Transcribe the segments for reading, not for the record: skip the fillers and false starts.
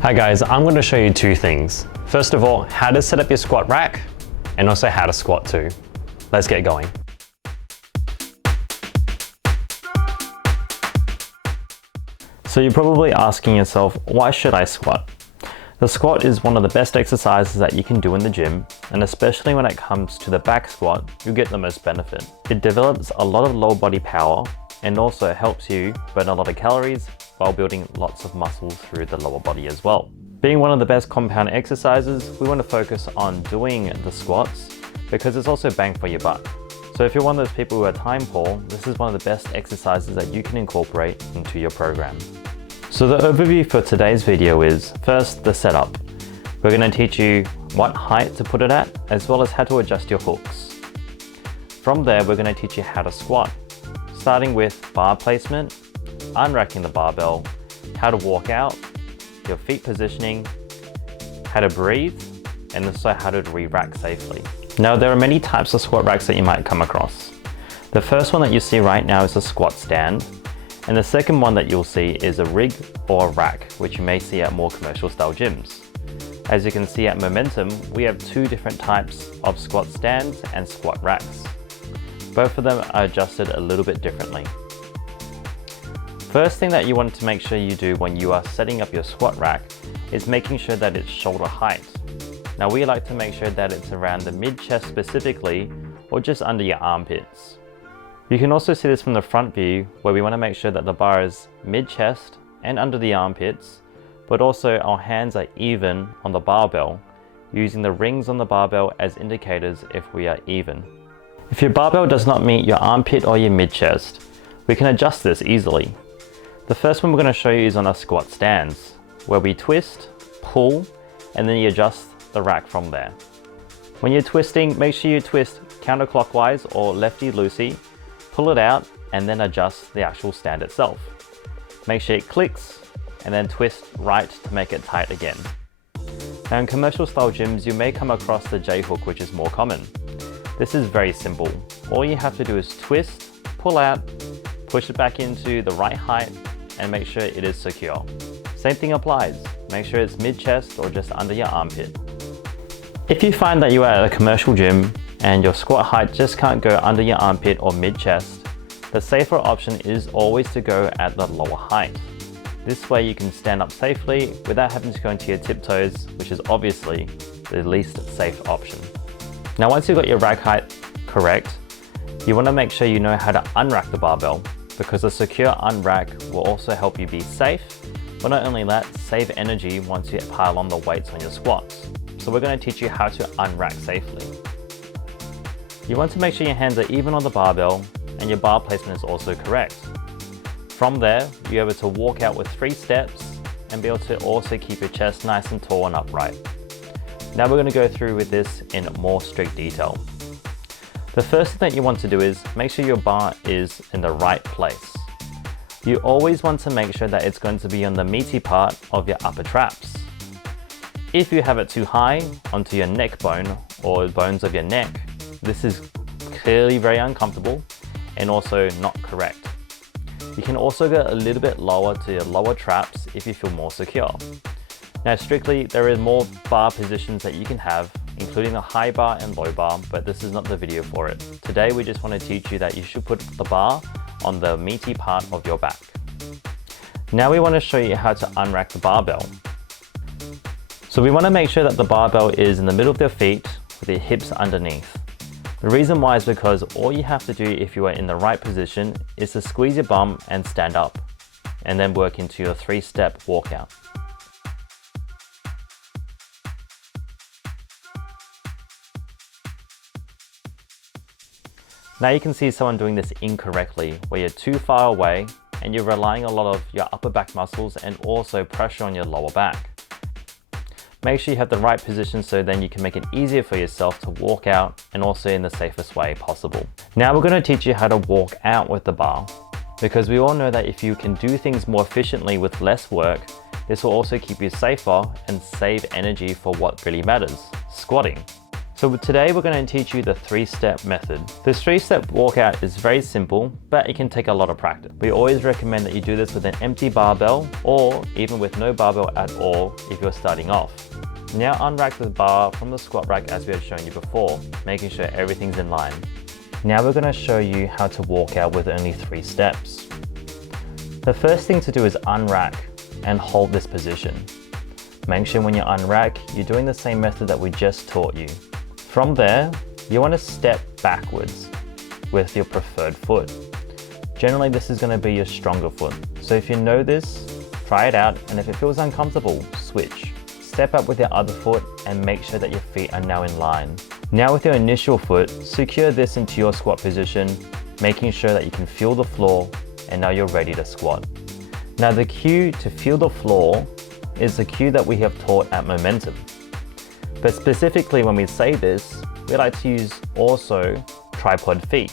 Hi guys, I'm going to show you two things. First of all, how to set up your squat rack, and also how to squat too. Let's get going. So you're probably asking yourself, why should I squat? The squat is one of the best exercises that you can do in the gym, and especially when it comes to the back squat, you get the most benefit. It develops a lot of lower body power and also helps you burn a lot of calories while building lots of muscle through the lower body as well. Being one of the best compound exercises, we want to focus on doing the squats because it's also bang for your buck. So if you're one of those people who are time poor, this is one of the best exercises that you can incorporate into your program. So the overview for today's video is, first, the setup. We're going to teach you what height to put it at, as well as how to adjust your hooks. From there, we're going to teach you how to squat, starting with bar placement, unracking the barbell, how to walk out, your feet positioning, how to breathe, and also how to re-rack safely. Now, there are many types of squat racks that you might come across. The first one that you see right now is a squat stand, and the second one that you'll see is a rig or a rack, which you may see at more commercial style gyms. As you can see at Momentum, we have two different types of squat stands and squat racks. Both of them are adjusted a little bit differently. First thing that you want to make sure you do when you are setting up your squat rack is making sure that it's shoulder height. Now, we like to make sure that it's around the mid-chest specifically, or just under your armpits. You can also see this from the front view, where we want to make sure that the bar is mid-chest and under the armpits, but also our hands are even on the barbell, using the rings on the barbell as indicators if we are even. If your barbell does not meet your armpit or your mid-chest, we can adjust this easily. The first one we're going to show you is on our squat stands, where we twist, pull, and then you adjust the rack from there. When you're twisting, make sure you twist counterclockwise or lefty-loosey, pull it out, and then adjust the actual stand itself. Make sure it clicks, and then twist right to make it tight again. Now, in commercial style gyms, you may come across the J-hook, which is more common. This is very simple. All you have to do is twist, pull out, push it back into the right height, and make sure it is secure. Same thing applies. Make sure it's mid-chest or just under your armpit. If you find that you are at a commercial gym and your squat height just can't go under your armpit or mid-chest, the safer option is always to go at the lower height. This way you can stand up safely without having to go into your tiptoes, which is obviously the least safe option. Now, once you've got your rack height correct, you want to make sure you know how to unrack the barbell, because a secure unrack will also help you be safe, but not only that, save energy once you pile on the weights on your squats. So we're going to teach you how to unrack safely. You want to make sure your hands are even on the barbell and your bar placement is also correct. From there, you're able to walk out with 3 steps and be able to also keep your chest nice and tall and upright. Now we're going to go through with this in more strict detail. The first thing that you want to do is make sure your bar is in the right place. You always want to make sure that it's going to be on the meaty part of your upper traps. If you have it too high onto your neck bone or bones of your neck, this is clearly very uncomfortable and also not correct. You can also go a little bit lower to your lower traps if you feel more secure. Now, strictly, there are more bar positions that you can have, including the high bar and low bar, but this is not the video for it. Today, we just want to teach you that you should put the bar on the meaty part of your back. Now we want to show you how to unrack the barbell. So we want to make sure that the barbell is in the middle of your feet with your hips underneath. The reason why is because all you have to do if you are in the right position is to squeeze your bum and stand up, and then work into your 3-step walkout. Now you can see someone doing this incorrectly, where you're too far away and you're relying a lot of your upper back muscles and also pressure on your lower back. Make sure you have the right position so then you can make it easier for yourself to walk out, and also in the safest way possible. Now we're going to teach you how to walk out with the bar, because we all know that if you can do things more efficiently with less work, this will also keep you safer and save energy for what really matters, squatting. So today we're going to teach you the 3-step method. This 3-step walkout is very simple, but it can take a lot of practice. We always recommend that you do this with an empty barbell or even with no barbell at all if you're starting off. Now unrack the bar from the squat rack as we have shown you before, making sure everything's in line. Now we're going to show you how to walk out with only 3 steps. The first thing to do is unrack and hold this position. Make sure when you unrack, you're doing the same method that we just taught you. From there, you want to step backwards with your preferred foot. Generally, this is going to be your stronger foot. So if you know this, try it out, and if it feels uncomfortable, switch. Step up with your other foot and make sure that your feet are now in line. Now with your initial foot, secure this into your squat position, making sure that you can feel the floor, and now you're ready to squat. Now the cue to feel the floor is the cue that we have taught at Momentum. But specifically when we say this, we like to use also tripod feet.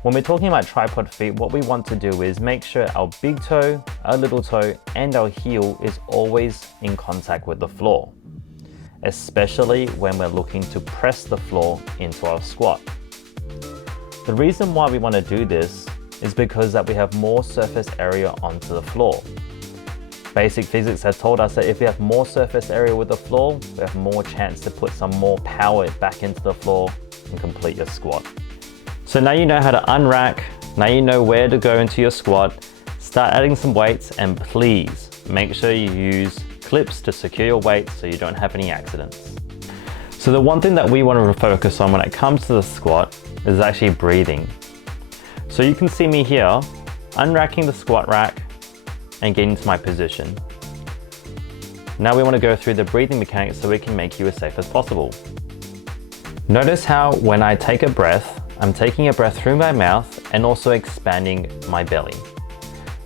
When we're talking about tripod feet, what we want to do is make sure our big toe, our little toe, and our heel is always in contact with the floor, especially when we're looking to press the floor into our squat. The reason why we want to do this is because that we have more surface area onto the floor. Basic physics has told us that if we have more surface area with the floor, we have more chance to put some more power back into the floor and complete your squat. So now you know how to unrack, now you know where to go into your squat, start adding some weights, and please make sure you use clips to secure your weights so you don't have any accidents. So the one thing that we want to focus on when it comes to the squat is actually breathing. So you can see me here, unracking the squat rack and getting to my position. Now we want to go through the breathing mechanics so we can make you as safe as possible. Notice how when I take a breath, I'm taking a breath through my mouth and also expanding my belly.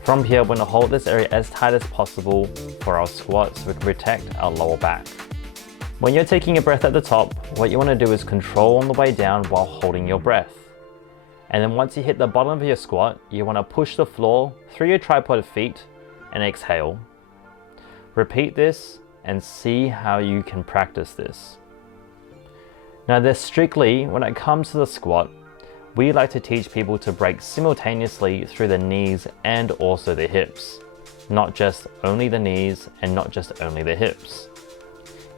From here, we're going to hold this area as tight as possible for our squat so we can protect our lower back. When you're taking a breath at the top, what you want to do is control on the way down while holding your breath. And then once you hit the bottom of your squat, you want to push the floor through your tripod feet and exhale. Repeat this and see how you can practice this. Now there's strictly, when it comes to the squat, we like to teach people to break simultaneously through the knees and also the hips. Not just only the knees and not just only the hips.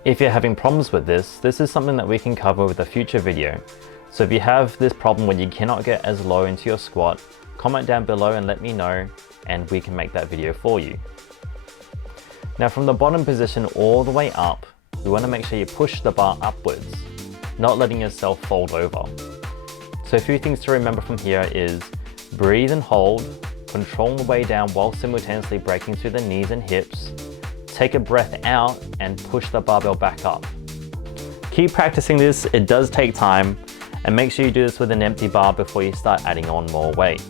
If you're having problems with this is something that we can cover with a future video. So if you have this problem where you cannot get as low into your squat, comment down below and let me know, and we can make that video for you. Now from the bottom position all the way up, we want to make sure you push the bar upwards, not letting yourself fold over. So a few things to remember from here is breathe and hold, control the way down while simultaneously breaking through the knees and hips, take a breath out and push the barbell back up. Keep practicing this, it does take time, and make sure you do this with an empty bar before you start adding on more weight.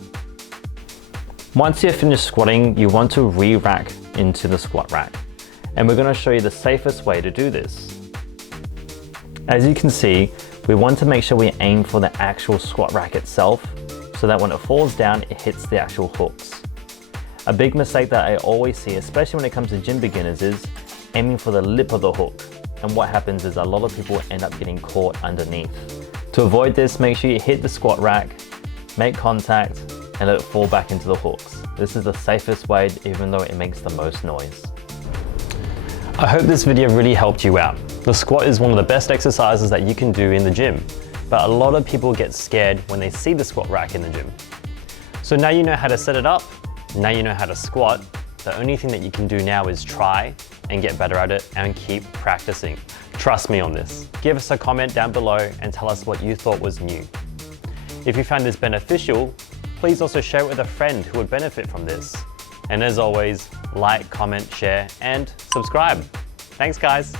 Once you're finished squatting, you want to re-rack into the squat rack. And we're going to show you the safest way to do this. As you can see, we want to make sure we aim for the actual squat rack itself, so that when it falls down, it hits the actual hooks. A big mistake that I always see, especially when it comes to gym beginners, is aiming for the lip of the hook. And what happens is a lot of people end up getting caught underneath. To avoid this, make sure you hit the squat rack, make contact, and let it fall back into the hooks. This is the safest way, even though it makes the most noise. I hope this video really helped you out. The squat is one of the best exercises that you can do in the gym, but a lot of people get scared when they see the squat rack in the gym. So now you know how to set it up, now you know how to squat. The only thing that you can do now is try and get better at it and keep practicing. Trust me on this. Give us a comment down below and tell us what you thought was new. If you found this beneficial, please also share it with a friend who would benefit from this. And as always, like, comment, share, and subscribe. Thanks guys.